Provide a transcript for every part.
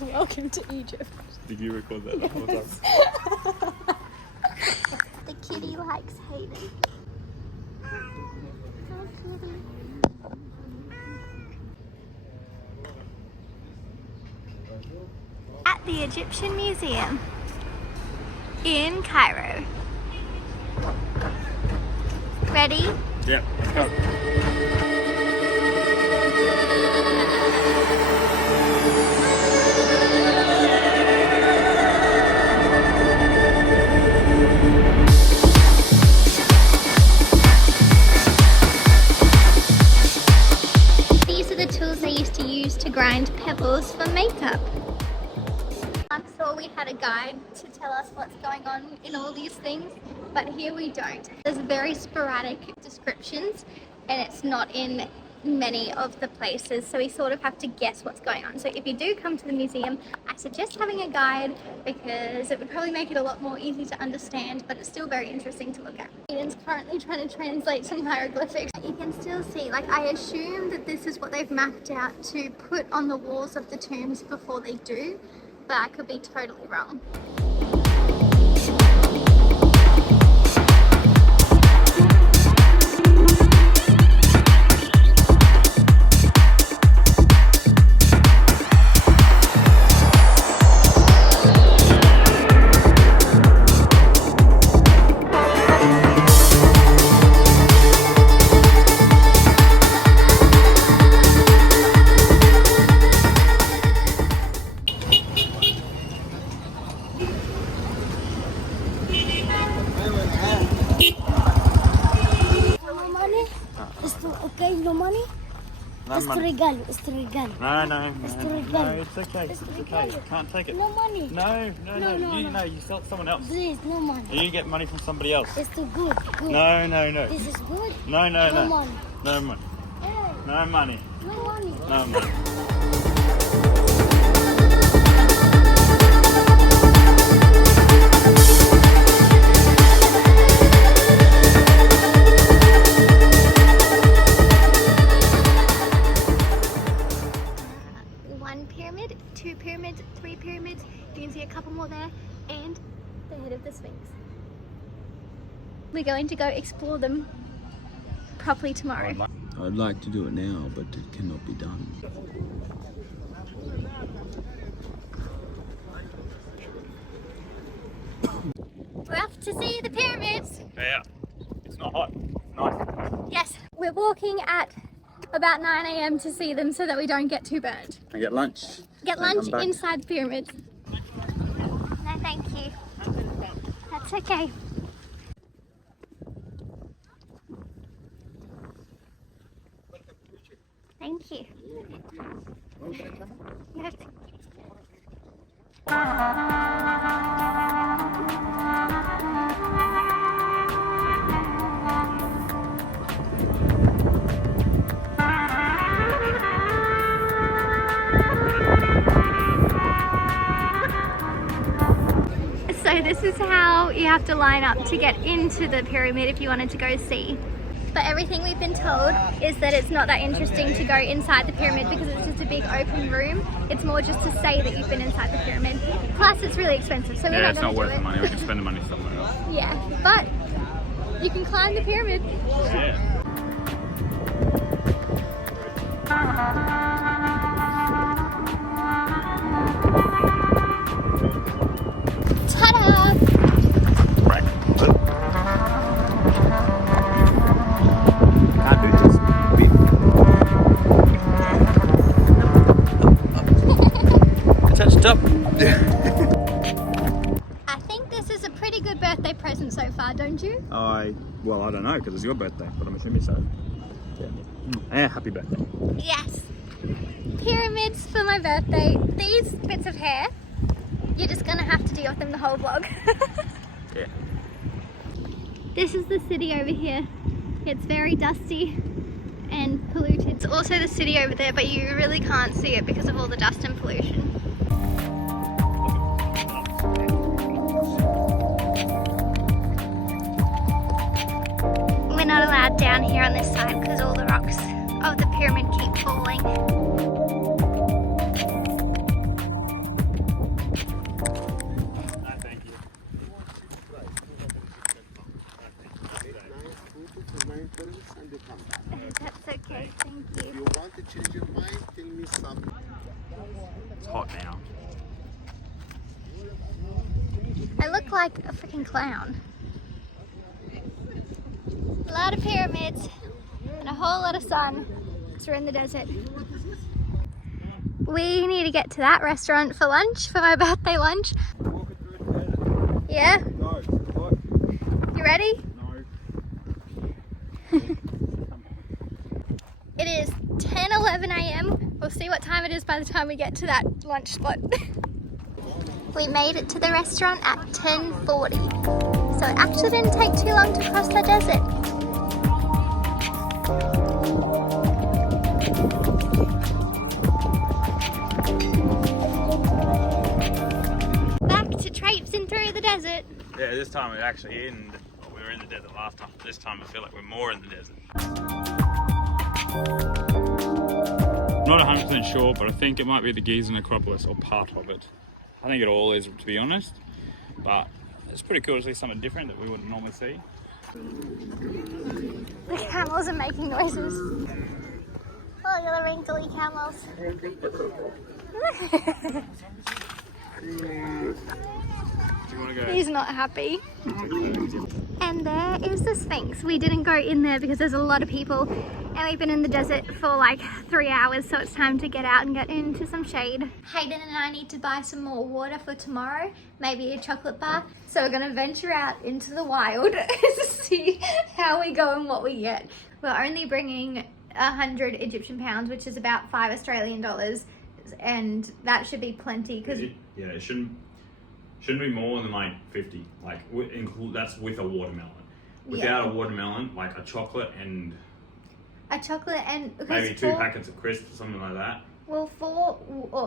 Welcome to Egypt. Did you record that the whole time? The kitty likes Hayden. Hi, kitty. At the Egyptian Museum in Cairo. Ready? Yeah, let's go. These are the tools they used to use to grind pebbles for makeup. I'm sure we had a guide to tell us what's going on in all these things, but here we don't. There's very sporadic descriptions and it's not in many of the places, so we sort of have to guess what's going on. So if you do come to the museum, I suggest having a guide because it would probably make it a lot more easy to understand, but it's still very interesting to look at. Ian's currently trying to translate some hieroglyphics. You can still see, like, I assume that this is what they've mapped out to put on the walls of the tombs before they do, but I could be totally wrong. No money? No Este money. regalo, este regalo. No, Este no, regalo. it's okay. Este It's okay. regalo. Can't take it. No money. No. No, no. You sell it to someone else. Please, no money. You get money from somebody else. It's too good, good. No. This is good. No. No money. No money. Hey, No money. no money. No money. One pyramid, two pyramids, three pyramids. You can see a couple more there, and the head of the Sphinx. We're going to go explore them properly tomorrow. I'd like to do it now, but it cannot be done. We're off to see the pyramids. Yeah. It's not hot. It's nice. Yes, we're walking at about 9 AM to see them so that we don't get too burnt. I get lunch. Get Then lunch come back. inside the pyramids. No, thank you. That's okay. Thank you. You have to... So this is how you have to line up to get into the pyramid if you wanted to go see. But everything we've been told is that it's not that interesting to go inside the pyramid because it's just a big open room. It's more just to say that you've been inside the pyramid. Plus it's really expensive, so we're Yeah, not it's going not to do worth it. the money. We can spend the money somewhere else. Yeah, but you can climb the pyramid. Yeah. Ta-da! Right. Can't do this. Touched up. I think this is a pretty good birthday present so far, don't you? Well, I don't know because it's your birthday, but I'm assuming so. Yeah. Happy birthday. Yes. Pyramids for my birthday. These bits of hair, you're just gonna have to deal with them the whole vlog. Yeah. This is the city over here. It's very dusty and polluted. It's also the city over there, but you really can't see it because of all the dust and pollution. We're not allowed down here on this side because all the rocks of the pyramid keep falling. look like a freaking clown. A lot of pyramids and a whole lot of sun. So we're in the desert. We need to get to that restaurant for lunch, for my birthday lunch. Yeah? No. Look. You ready? No. It is 10:11 a.m. We'll see what time it is by the time we get to that lunch spot. We made it to the restaurant at 10:40. So it actually didn't take too long to cross the desert. Back to traipsing through the desert. Yeah, this time we're actually in. We were in the desert last time. This time I feel like we're more in the desert. Not 100% sure, but I think it might be the Giza necropolis or part of it. I think it all is, to be honest. But it's pretty cool to see something different that we wouldn't normally see. The camels are making noises. Oh, look at the wrinkly camels. He's not happy. And there is the Sphinx. We didn't go in there because there's a lot of people and we've been in the desert for like 3 hours, so it's time to get out and get into some shade. Hayden and I need to buy some more water for tomorrow, maybe a chocolate bar. So we're gonna venture out into the wild to see how we go and what we get. We're only bringing 100 Egyptian pounds, which is about $5 Australian, and that should be plenty because yeah, it shouldn't be more than like 50. Like that's with a watermelon. Without a watermelon, like a chocolate and maybe 2 packets of crisps or something like that. Well,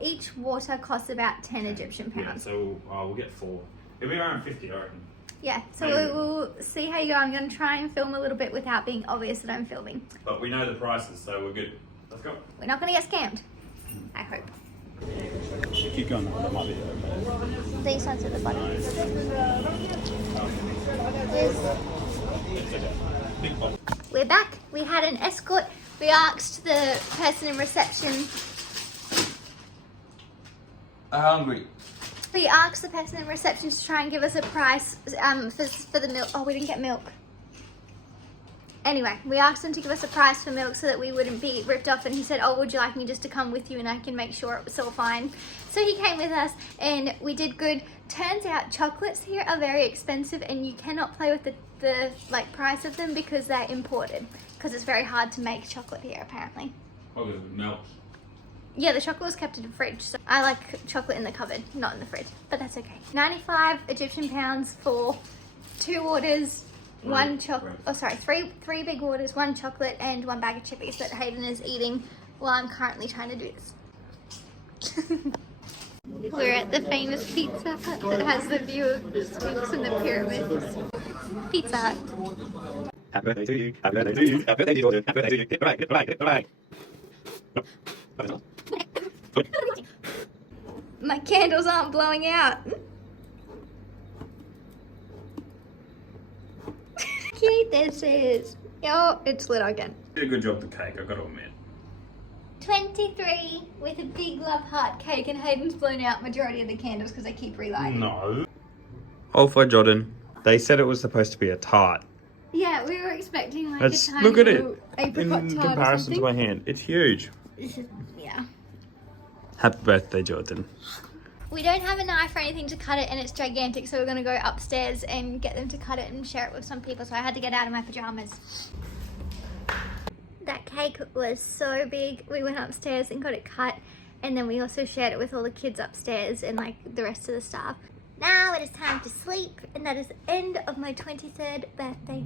each water costs about 10 Egyptian pounds. Yeah, so we'll get 4. It'll be around 50, I reckon. Yeah, so we'll see how you go. I'm going to try and film a little bit without being obvious that I'm filming. But we know the prices, so we're good. Let's go. We're not going to get scammed. I hope. Keep going. That might be These ones at the bottom. We're back. We had an escort. We asked the person in reception. Hungry. We asked the person in reception to try and give us a price for the milk. Oh, we didn't get milk. Anyway, we asked him to give us a price for milk so that we wouldn't be ripped off, and he said, oh, would you like me just to come with you and I can make sure it was all fine? So he came with us and we did good. Turns out chocolates here are very expensive and you cannot play with the like price of them because they're imported, because it's very hard to make chocolate here apparently. Oh, there's milk. Yeah, the chocolate was kept in the fridge. So I like chocolate in the cupboard, not in the fridge, but that's okay. 95 Egyptian pounds for 2 orders. One chocolate, oh sorry, three big orders, 1 chocolate and 1 bag of chippies that Hayden is eating while I'm currently trying to do this. We're at the famous Pizza Hut that has the view of the Sphinx and the pyramids. Pizza Hut. Happy birthday to you, happy birthday to you, happy birthday to you, happy birthday to you, get right. My candles aren't blowing out. Cute this is. Oh, it's lit again. Did a good job with the cake, I've got to admit. 23 with a big love heart cake, and Hayden's blown out majority of the candles because I keep relighting. No. Oh, for Jordan. They said it was supposed to be a tart. Yeah, we were expecting like a tiny Look at it. apricot In tart comparison or to my hand, it's huge. Yeah. Happy birthday, Jordan. We don't have a knife or anything to cut it, and it's gigantic, so we're going to go upstairs and get them to cut it and share it with some people, so I had to get out of my pajamas. That cake was so big. We went upstairs and got it cut, and then we also shared it with all the kids upstairs and like the rest of the staff. Now it is time to sleep, and that is the end of my 23rd birthday.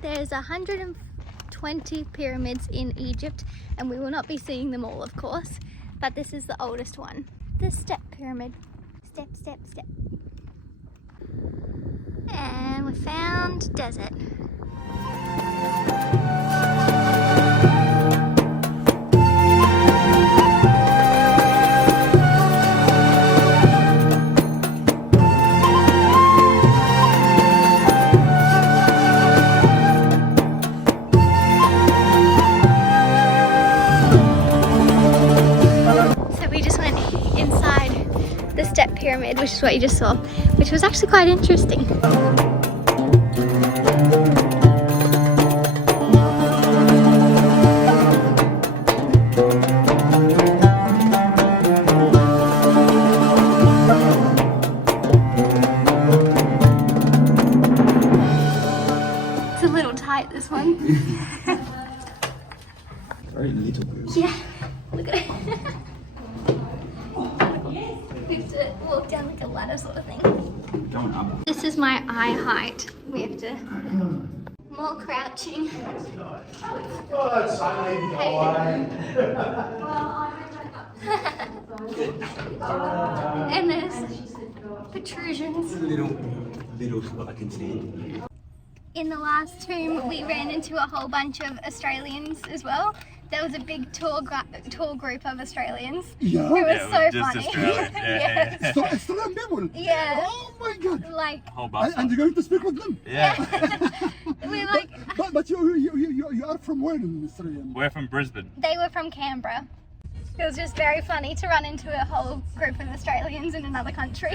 There's 120 pyramids in Egypt, and we will not be seeing them all, of course, but this is the oldest one. The step pyramid. Step, step, step. And we found desert. So we just went inside the step pyramid, which is what you just saw, which was actually quite interesting. It's a little tight, this one. Very little. Yeah, look at it. We have to walk down like a ladder sort of thing. Going up. This is my eye height. We have to more crouching. And there's protrusions. Little I can see. In the last tomb, we ran into a whole bunch of Australians as well. There was a big tour group of Australians. Yeah. It was so just funny. Australians. Yeah, Yes. So Australian people. Yeah. Oh my god. Like, Whole bus. And you're going to speak with them. Yeah. we're like, But you are from where in Australia? We're from Brisbane. they were from Canberra. It was just very funny to run into a whole group of Australians in another country.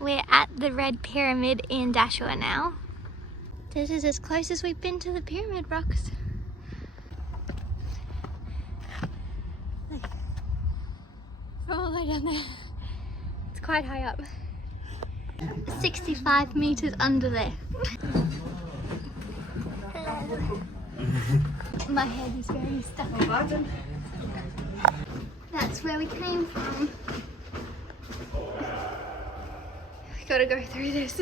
We're at the Red Pyramid in Dahshur now. This is as close as we've been to the pyramid rocks. Look. We're all the way down there. It's quite high up. 65 meters under there. Hello. My head is very stuck. That's where we came from. We gotta go through this.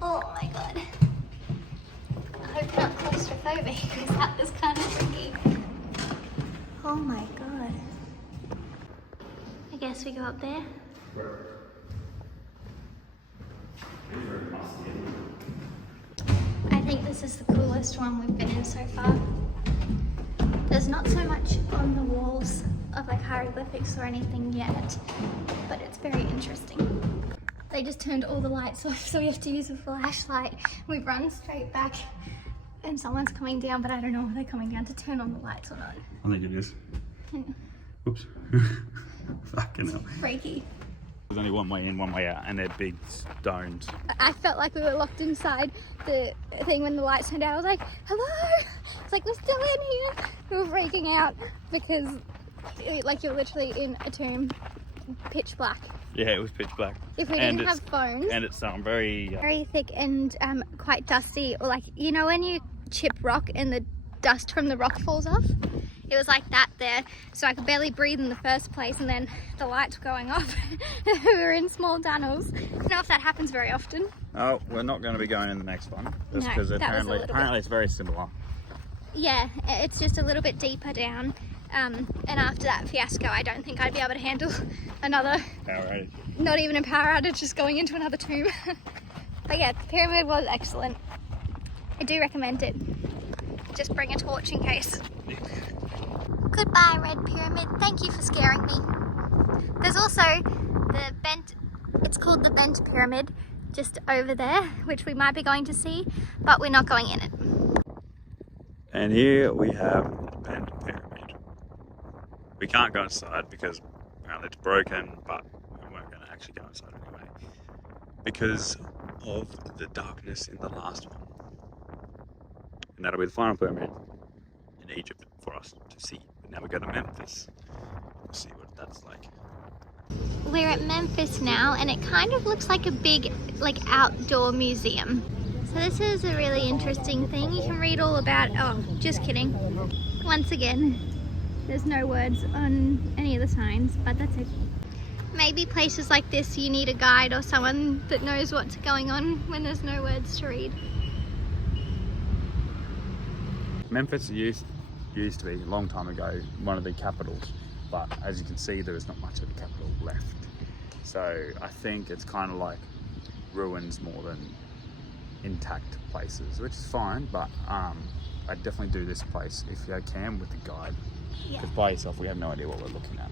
Oh my god. I hope you're not claustrophobic because that was kind of tricky. Oh my god. I guess we go up there. I think this is the coolest one we've been in so far. There's not so much on the walls of like hieroglyphics or anything yet, but it's very interesting. They just turned all the lights off, so we have to use a flashlight. We've run straight back and someone's coming down, but I don't know if they're coming down to turn on the lights or not. I think it is. Oops. Fucking hell. Freaky. There's only one way in, one way out, and they're big stones. I felt like we were locked inside the thing when the lights turned out. I was like, hello! It's like, we're still in here. We were freaking out because like you're literally in a tomb, pitch black. Yeah, it was pitch black. If we didn't have phones. And it's very... Very thick and quite dusty, or like, you know when you chip rock and the dust from the rock falls off? It was like that there, so I could barely breathe in the first place, and then the lights were going off. We were in small tunnels. I don't know if that happens very often. Oh, we're not going to be going in the next one. Just No, because that was a apparently little bit- it's very similar. Yeah, it's just a little bit deeper down. And after that fiasco, I don't think I'd be able to handle another, Power outage. not even a power outage, just going into another tomb. But yeah, the pyramid was excellent. I do recommend it. Just bring a torch in case. Goodbye, Red Pyramid. Thank you for scaring me. There's also the bent, it's called the Bent Pyramid, just over there, which we might be going to see, but we're not going in it. And here we have the Bent Pyramid. We can't go inside because apparently it's broken, but we weren't going to actually go inside anyway because of the darkness in the last one. And that'll be the final pyramid in Egypt for us to see. But now we go to Memphis. We'll see what that's like. We're at Memphis now, and it kind of looks like a big, like, outdoor museum. So this is a really interesting thing. You can read all about, oh, just kidding. Once again, there's no words on any of the signs, but that's it. Maybe places like this you need a guide or someone that knows what's going on when there's no words to read. Memphis used to be, a long time ago, one of the capitals but as you can see, there is not much of the capital left. So I think it's kind of like ruins more than intact places, which is fine, but I'd definitely do this place if you can with a guide. Yeah. Because by yourself, we have no idea what we're looking at.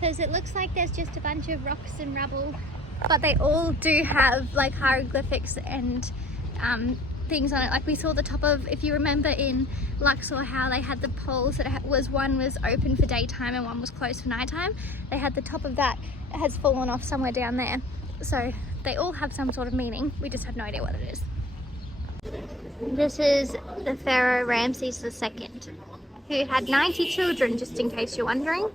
Because it looks like there's just a bunch of rocks and rubble, but they all do have like hieroglyphics and things on it. Like we saw the top of, if you remember in Luxor, how they had the poles that one was open for daytime and one was closed for nighttime. They had the top of that has fallen off somewhere down there. So they all have some sort of meaning. We just have no idea what it is. This is the Pharaoh Ramses II, who had 90 children, just in case you're wondering.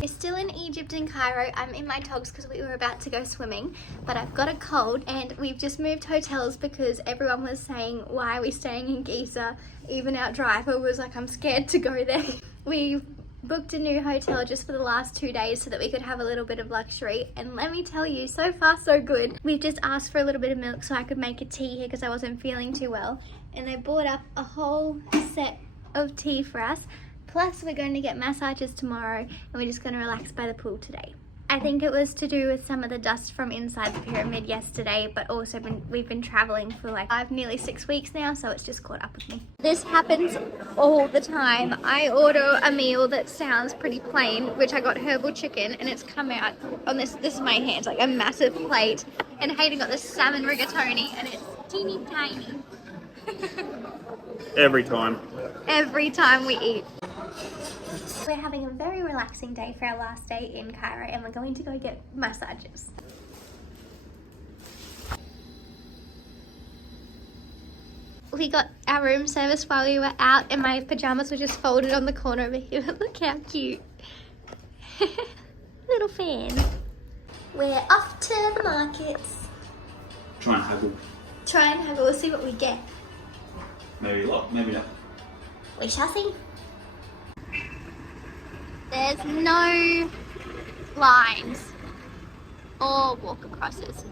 We're still in Egypt in Cairo. I'm in my togs because we were about to go swimming, but I've got a cold and we've just moved hotels because everyone was saying, why are we staying in Giza? Even our driver was like, I'm scared to go there. We booked a new hotel just for the last 2 days so that we could have a little bit of luxury, and let me tell you, so far so good. We've just asked for a little bit of milk so I could make a tea here because I wasn't feeling too well, and they brought up a whole set of tea for us. Plus we're going to get massages tomorrow and we're just going to relax by the pool today. I think it was to do with some of the dust from inside the pyramid yesterday, but also we've been traveling for like nearly 6 weeks now, so it's just caught up with me. This happens all the time. I order a meal that sounds pretty plain, which I got herbal chicken, and it's come out on this is my hands, like a massive plate, and Hayden got this salmon rigatoni and it's teeny tiny. Every time. Every time we eat. We're having a very relaxing day for our last day in Cairo, and we're going to go get massages. We got our room service while we were out, and my pajamas were just folded on the corner over here. Look how cute. Little fan. We're off to the markets. Try and haggle. Try and haggle, we'll see what we get. Maybe a lot, maybe not. We shall see. There's no lines or walk acrosses.